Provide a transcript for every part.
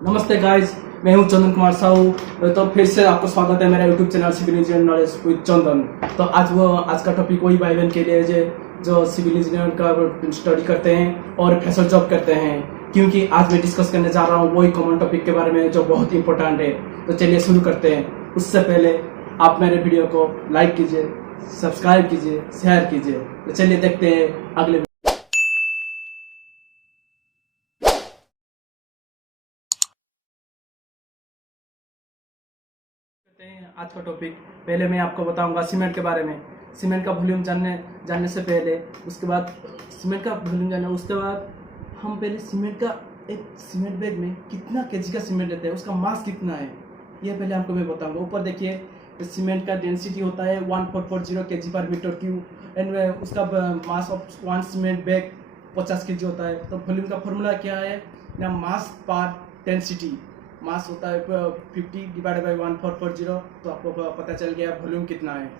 नमस्ते गाइस, मैं हूं चंदन कुमार साहू। तो फिर से आपको स्वागत है मेरा YouTube channel civil engineer knowledge with Chandan. तो आज का टॉपिक वही भाई बहन के लिए जो सिविल इंजीनियर का स्टडी करते हैं और फ्रेशर जॉब करते हैं, क्योंकि आज मैं डिस्कस करने जा रहा हूं वही कॉमन टॉपिक के बारे में जो बहुत इंपॉर्टेंट है। तो चलिए शुरू करते हैं। उससे पहले आप मेरे वीडियो को लाइक कीजिए, सब्सक्राइब कीजिए, शेयर कीजिए। तो चलिए देखते हैं अगले। आज का टॉपिक पहले मैं आपको बताऊंगा सीमेंट के बारे में। सीमेंट का वॉल्यूम जानने से पहले, उसके बाद सीमेंट का वॉल्यूम जानना, उसके बाद हम पहले सीमेंट का एक सीमेंट बैग में कितना केजी का सीमेंट लेते हैं, उसका मास कितना है, ये पहले आपको मैं बताऊंगा। ऊपर देखिए, सीमेंट का डेंसिटी होता है 1440 केजी पर मीटर क्यूब एंड उसका mass of one cement bag 50 KG होता है। तो वॉल्यूम का फॉर्मूला क्या है ना, मास पर डेंसिटी। मास होता है 50 डिवाइडेड बाई 1440। तो आपको पता चल गया वॉल्यूम कितना है।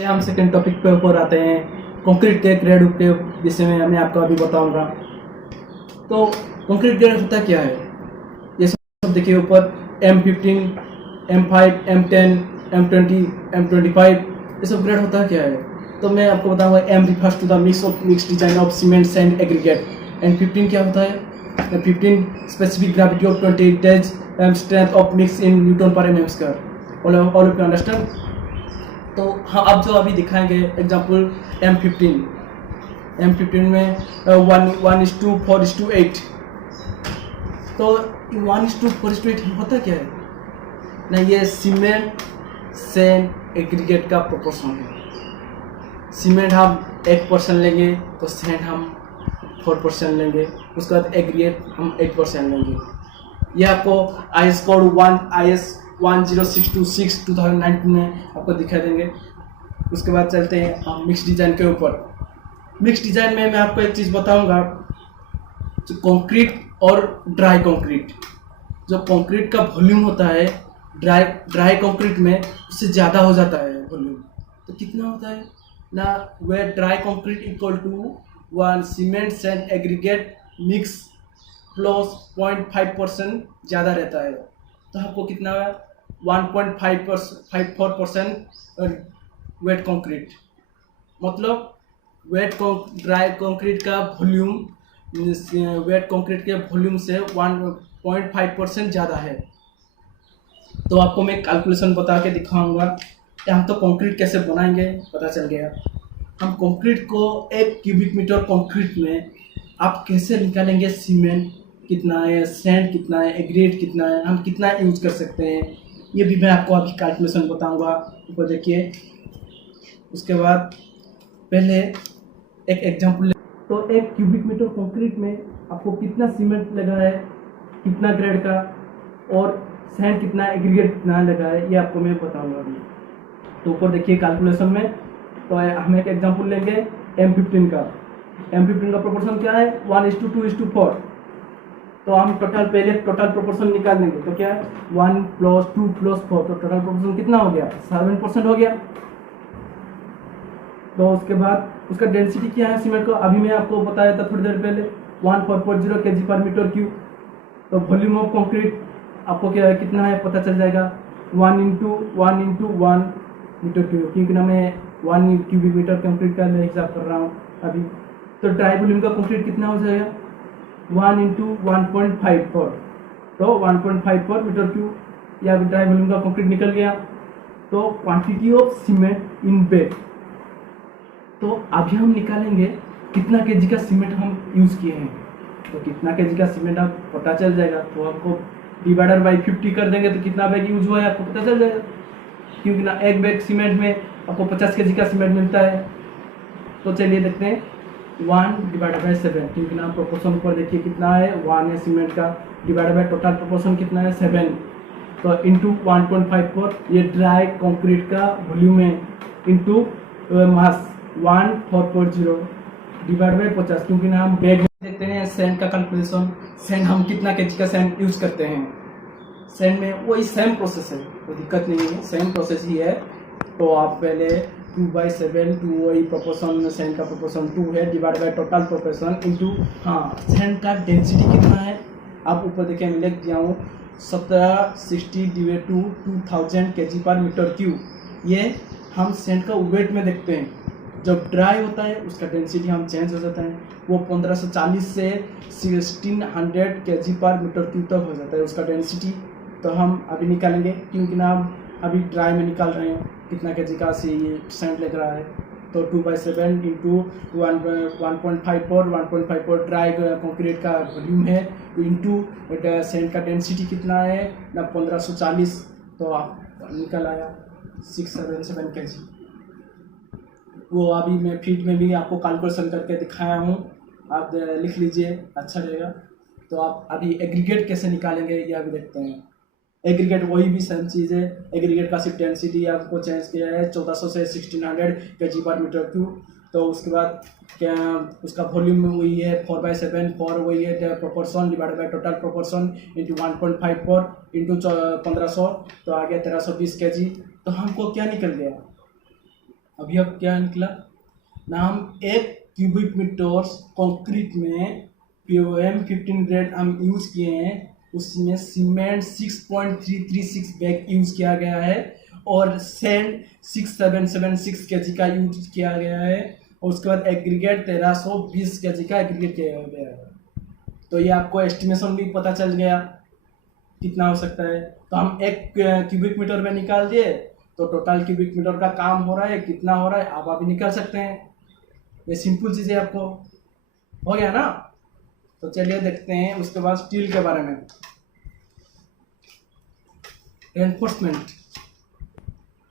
हम सेकंड टॉपिक पे ऊपर आते हैं, कंक्रीट के ग्रेड के विषय में मैं आपको अभी बताऊंगा। तो कंक्रीट ग्रेड होता क्या है, ये सब देखिए ऊपर। M15, M5, M10, M20, M25, ये सब ग्रेड होता क्या है। तो मैं आपको बताऊंगा। M refers to the mix design of cement sand aggregate। M15 क्या होता है, 15 specific gravity of 28 days and strength of mix in Newton per mm square। all of you understand। तो हाँ, अब जो अभी दिखाएंगे एग्जांपल M15 में 1:4:8। तो 1:4:8 होता क्या है ना, ये सीमेंट सैंड एग्रीगेट का प्रोपोर्शन है। सीमेंट हम 1% लेंगे तो सैंड हम 4% लेंगे, उसके बाद एग्रीगेट हम 8% लेंगे। ये आपको IS कोड 10626 2019 में आपको दिखा देंगे। उसके बाद चलते हैं हम मिक्स डिज़ाइन के ऊपर। मिक्स डिज़ाइन में मैं आपको एक चीज़ बताऊंगा, जो कंक्रीट और ड्राई कंक्रीट। जो कंक्रीट का वॉल्यूम होता है ड्राई कंक्रीट में उससे ज़्यादा हो जाता है वॉल्यूम। तो कितना होता है ना, where dry concrete equal to 1 cement sand aggregate mix plus 0.5% ज़्यादा रहता है। तो आपको कितना है 1.54% वेट कंक्रीट। मतलब ड्राई कंक्रीट का वॉल्यूम वेट कंक्रीट के वॉल्यूम से 1.5% ज़्यादा है। तो आपको मैं कैलकुलेशन बता के दिखाऊंगा कि हम तो कंक्रीट कैसे बनाएंगे, पता चल गया। हम कंक्रीट को 1 क्यूबिक मीटर कंक्रीट में आप कैसे निकालेंगे, सीमेंट कितना है, सैंड कितना है, एग्रीगेट कितना है, हम कितना यूज कर सकते हैं, ये भी मैं आपको अभी कैलकुलेशन बताऊंगा। ऊपर देखिए। उसके बाद पहले एक एग्जांपल। तो 1 क्यूबिक मीटर कंक्रीट में आपको कितना सीमेंट लगा है, कितना ग्रेड का, और सैंड कितना, एग्रीगेट कितना लगा है, ये आपको मैं बताऊंगा अभी। तो ऊपर देखिए कैलकुलेशन में। तो हम एक एग्जांपल लेंगे M15 का। M15 का प्रोपोर्शन क्या है 1:2:4। तो हम पहले टोटल प्रोपोर्शन निकाल लेंगे। तो क्या है 1 + 2 + 4। तो टोटल प्रोपोर्शन कितना हो गया, 7% हो गया। तो उसके बाद उसका डेंसिटी क्या है सीमेंट को, अभी मैं आपको बताया था थोड़ी देर पहले, 1440 केजी पर मीटर क्यूब। तो वॉल्यूम ऑफ कंक्रीट आपको क्या कितना है पता चल जाएगा, 1 × 1 मीटर क्यूब, क्योंकि ना मैं 1 क्यूबिक मीटर कंक्रीट का हिसाब कर रहा हूँ अभी। तो ड्राई वॉल्यूम का कंक्रीट कितना हो जाएगा 1 × 1.54। तो 1.54 मीटर क्यूब, या ड्राई वॉल्यूम का कंक्रीट निकल गया। तो quantity of cement in bag. तो अभी हम निकालेंगे कितना केजी का सीमेंट हम यूज़ किए हैं। तो कितना केजी का सीमेंट आप पता चल जाएगा। तो आपको डिवाइडर बाई 50 कर देंगे तो कितना बैग यूज हुआ है आपको पता चल जाएगा, क्योंकि ना एक बैग सीमेंट में आपको 50 केजी का सीमेंट मिलता है। तो चलिए देखते हैं 1/7, क्योंकि ना प्रोपोर्शन ऊपर देखिए कितना है 1 है सीमेंट का, डिवाइड बाय टोटल प्रोपोर्शन कितना है 7। तो इंटू 1.54 ये ड्राई कंक्रीट का वॉल्यूम है, इंटू मास 1440 डिवाइड बाय 50, क्योंकि ना हम बैग देखते हैं सैंड का कैलकुलेशन। सैंड हम कितना केजी का सैंड यूज करते हैं। सैंड में वही सेम प्रोसेस है, कोई दिक्कत नहीं है, सेम प्रोसेस ही है। तो आप पहले 2/7 2 वही प्रोपोर्शन, सैंड का प्रोपोर्शन 2 है, divide by total proportion into, हाँ सैंड का डेंसिटी कितना है आप ऊपर देखिए मैं लिख दिया हूँ 1760 डिवाइड टू 2000 kg पर मीटर क्यूब। ये हम सेंट का वेट में देखते हैं। जब ड्राई होता है उसका डेंसिटी हम चेंज हो जाता है, वो 1540 से 1600 kg पर मीटर क्यूब तक हो जाता है उसका डेंसिटी। तो हम अभी निकालेंगे, क्योंकि ना हम अभी ड्राई में निकाल रहे हैं कितना kg का सेंट लग रहा है। तो 2/7 इंटू 1.54 1.54 ड्राई कंक्रीट का वॉल्यूम है, इंटू सेंट का डेंसिटी कितना है ना 1540, तो आप निकल आया 677 kg। वो अभी मैं फीट में भी आपको कैलकुलेशन करके दिखाया हूँ, आप लिख लीजिए, अच्छा रहेगा। तो आप अभी एग्रीगेट कैसे निकालेंगे ये अभी देखते हैं। एग्रीगेट वही भी सेम चीज़ है, एग्रीगेट का सिर्फ डेंसिटी आपको चेंज किया है 1400 से 1600 kg पर मीटर क्यूब। तो उसके बाद क्या उसका वॉल्यूम में वही है 4/7, 4 वही है proportion divide by total proportion into 1.54 into 1500, तो आ गया 1320 kg। तो हमको क्या निकल गया अभी, अब क्या निकला ना, हम 1 क्यूबिक मीटर कंक्रीट में POM 15 ग्रेड हम यूज़ किए हैं, उसमें सीमेंट 6.336 बैग यूज़ किया गया है और सैंड 6776 kg का यूज किया गया है, और उसके बाद एग्रीगेट 1320 kg का एग्रीगेट किया गया है। तो ये आपको एस्टिमेशन भी पता चल गया कितना हो सकता है। तो हम 1 क्यूबिक मीटर में निकाल दिए, तो टोटल क्यूबिक मीटर का काम हो रहा है कितना हो रहा है आप अभी निकाल सकते हैं। ये सिंपल चीज़ है, आपको हो गया ना। तो चलिए देखते हैं उसके बाद स्टील के बारे में। रेनफोर्समेंट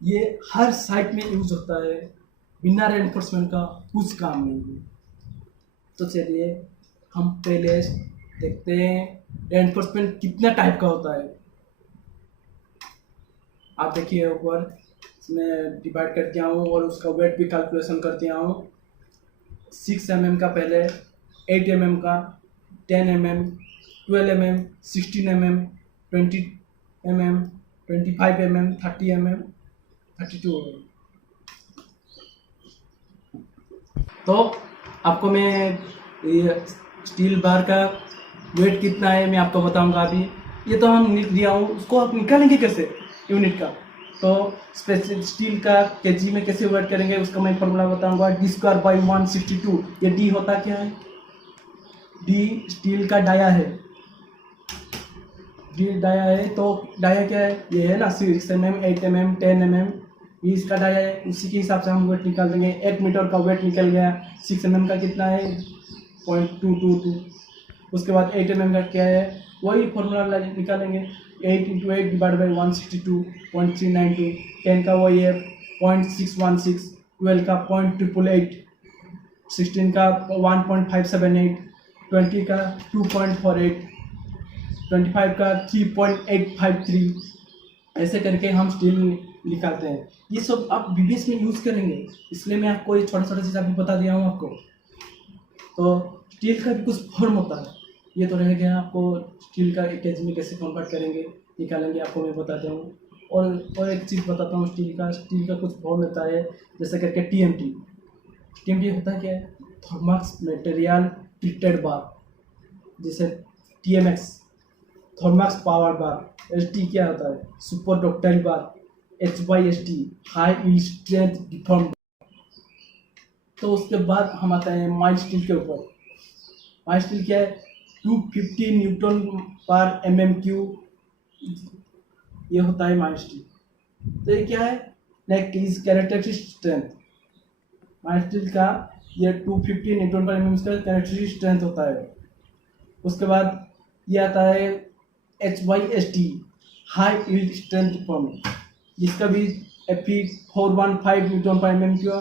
ये हर साइट में यूज होता है, बिना रेनफोर्समेंट का कुछ काम नहीं है। तो चलिए हम पहले देखते हैं रेनफोर्समेंट कितना टाइप का होता है। आप देखिए ऊपर मैं डिवाइड कर दिया हूँ और उसका वेट भी कैलकुलेशन कर दिया हूँ। 6 mm का पहले, 8 mm का, 10 mm, 12 mm, 16 mm, 20 mm, 25 mm, 30 mm, 32 mm। तो आपको मैं ये स्टील बार का वेट कितना है मैं आपको बताऊंगा अभी। ये तो हम लिख दिया हूँ, उसको आप निकालेंगे कैसे यूनिट का। तो स्पेशल स्टील का केजी में कैसे वेट करेंगे उसका मैं फॉर्मूला बताऊंगा, D²/162। ये डी होता क्या है, डी स्टील का डाया है, डी डाया है। तो डाया क्या है, ये है ना 6 mm, 8 mm, 10 mm, ये इसका डाया है। उसी के हिसाब से हम वेट निकाल देंगे। 1 मीटर का वेट निकल गया। 6 mm का कितना है 0.222। उसके बाद 8 mm का क्या है, वही फॉर्मूला निकालेंगे, 8 × 8 डिवाइड बाई 162.392। 10 का वही है 0.616, 12 का 0.888, 16 का 1.578, 20 का 2.48, 25 का 3.853। ऐसे करके हम स्टील निकालते हैं। ये सब आप बीबीएस में यूज़ करेंगे, इसलिए मैं आपको ये छोटा छोटा चीज़ अभी बता दिया हूँ आपको। तो स्टील का भी कुछ फॉर्म होता है, ये तो रह गया। आपको स्टील का एक केजी में कैसे कन्वर्ट करेंगे निकालेंगे आपको मैं बताता हूँ। और एक चीज़ बताता हूँ, स्टील का कुछ फॉर्म होता है, जैसे करके TMT। TMT होता है क्या है, थर्मक्स मटेरियल ट्रीटेड बार, जैसे TMX थर्मक्स पावर बार। ST क्या होता है, सुपर डक्टाइल बार। HYST high yield strength deform. तो उसके बाद हम आता है माइल्ड स्टील के ऊपर। माइल्ड स्टील क्या है, 250 न्यूटन पर mm3 ये होता है माइल्ड स्टील। तो ये क्या है, like is characteristic strength. Mild steel का ये 250 न्यूटन पर mm का कैरेक्टरिस्टिक स्ट्रेंथ होता है। उसके बाद ये आता है HYST high yield strength deform, जिसका भी Fe 415 न्यूटन पर mm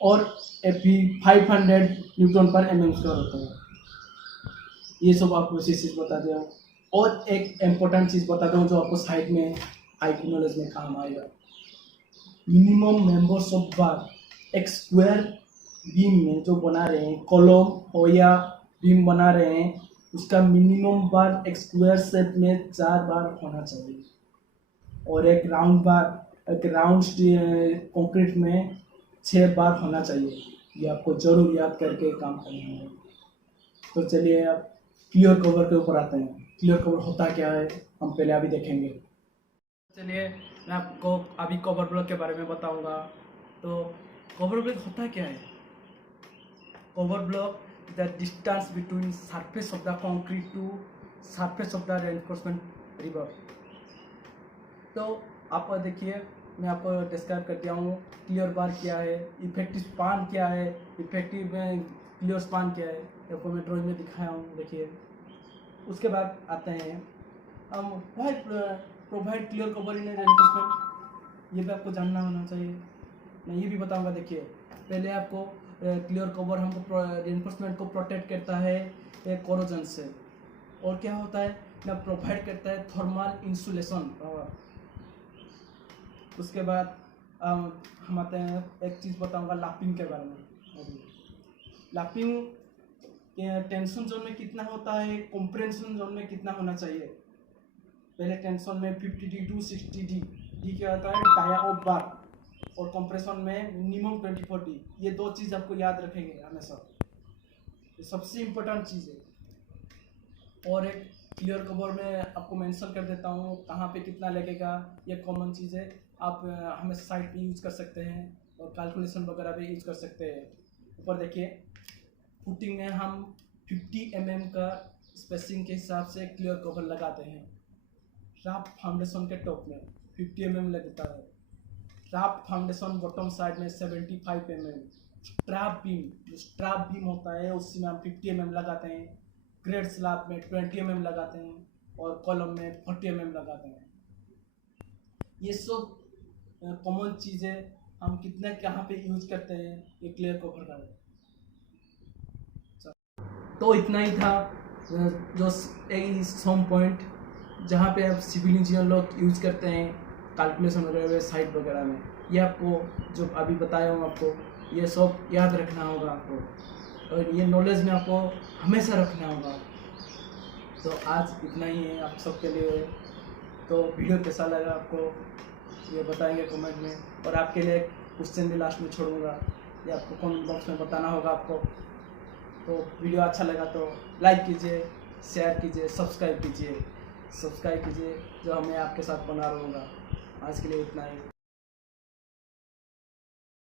और Fe 500 न्यूटन पर mm होता है। ये सब आपको चीज़ बता दिया। और एक इम्पोर्टेंट चीज़ बताता हूँ जो आपको साइड में आईटी नॉलेज में काम आएगा। मिनिमम मेंबर्स ऑफ बार एक स्क्वायर बीम में जो बना रहे हैं, कॉलम हो या बीम बना रहे हैं, उसका मिनिमम बार एक स्क्वायर शेप में 4 बार होना चाहिए, और एक राउंड कंक्रीट में 6 बार होना चाहिए। ये आपको जरूर याद करके काम करना है। तो चलिए आप क्लियर कवर के ऊपर आते हैं। क्लियर कवर होता क्या है हम पहले अभी देखेंगे। चलिए मैं आपको अभी कवर ब्लॉक के बारे में बताऊंगा। तो कवर ब्लॉक होता क्या है? Cover block the distance between surface of the concrete to surface of the reinforcement river. तो आप देखिए मैं आपको डिस्क्राइब कर दिया हूँ क्लियर बार क्या है, इफेक्टिव स्पान क्या है, इफेक्टिव में क्लियर स्पान क्या है, आपको मैं ड्राइंग में दिखाया हूँ। देखिए उसके बाद आते हैं हम why provide clear cover in reinforcement, ये भी आपको जानना होना चाहिए। मैं ये भी बताऊंगा। देखिए पहले आपको क्लियर कवर हमको रेनफोर्समेंट को प्रोटेक्ट करता है कोरोजन से, और क्या होता है ना प्रोवाइड करता है थर्मल इंसुलेशन। उसके बाद हम आते हैं एक चीज़ बताऊंगा लापिंग के बारे में। लापिंग टेंशन जोन में कितना होता है, कंप्रेंशन जोन में कितना होना चाहिए। पहले टेंशन में 50D टू 60D, डी क्या होता है डाया ऑफ बार, और कंप्रेशन में मिनिमम 24D। ये दो चीज़ आपको याद रखेंगे हमेशा, ये सबसे इम्पोर्टेंट चीज़ है। और एक क्लियर कवर में आपको मेंशन कर देता हूँ कहाँ पे कितना लगेगा, ये कॉमन चीज़ है। आप हमेशा साइट पे यूज कर सकते हैं और कैलकुलेशन वगैरह पे यूज कर सकते हैं। ऊपर देखिए फुटिंग में हम 50 mm का स्पेसिंग के हिसाब से क्लियर कवर लगाते हैं। राफ्ट फाउंडेशन के टॉप में 50 mm लगता है, राफ्ट फाउंडेशन बॉटम साइड में 75 mm। स्ट्रैप बीम, जो स्ट्रैप बीम होता है उसमें हम 50 mm लगाते हैं, ग्रेड स्लैब में 20 mm लगाते हैं, और कॉलम में 40 mm लगाते हैं। ये सब कॉमन चीज़ें हम कितने कहाँ पे यूज करते हैं ये क्लियर कवर का। तो इतना ही था जो सम पॉइंट जहाँ पे आप सिविल इंजीनियर लोग यूज करते हैं कैलकुलेशन वगैरह साइट वगैरह में। ये आपको जो अभी बताया हूँ आपको ये सब याद रखना होगा आपको, और ये नॉलेज में आपको हमेशा रखना होगा। तो आज इतना ही है आप सबके लिए। तो वीडियो कैसा लगा आपको ये बताएंगे कमेंट में, और आपके लिए क्वेश्चन भी लास्ट में छोड़ूंगा, ये आपको कमेंट बॉक्स में बताना होगा आपको। तो वीडियो अच्छा लगा तो लाइक कीजिए, शेयर कीजिए, सब्सक्राइब कीजिए जो मैं आपके साथ बना रहूँगा। आज के लिए इतना ही।